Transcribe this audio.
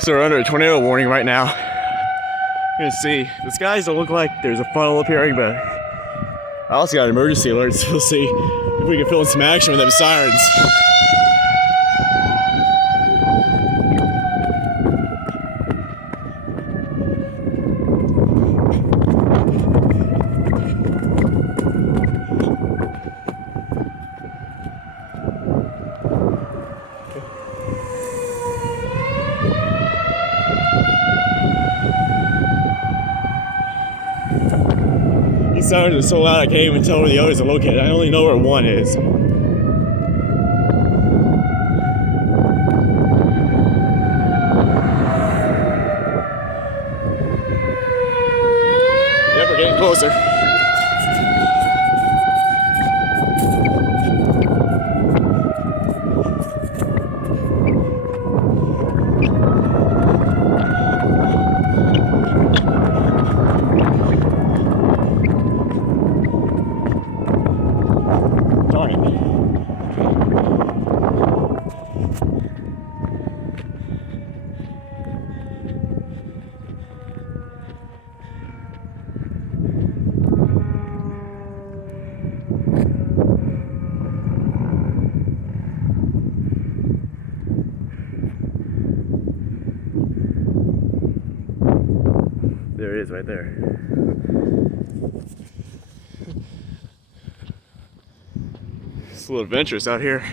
So we're under a tornado warning right now. You can see the skies don't look like there's a funnel appearing, but I also got emergency alerts. We'll see if we can film some action with them sirens. These sirens are so loud I can't even tell where the others are located. I only know where one is. Yep, we're getting closer. Darn it. There it is right there. It's a little adventurous out here.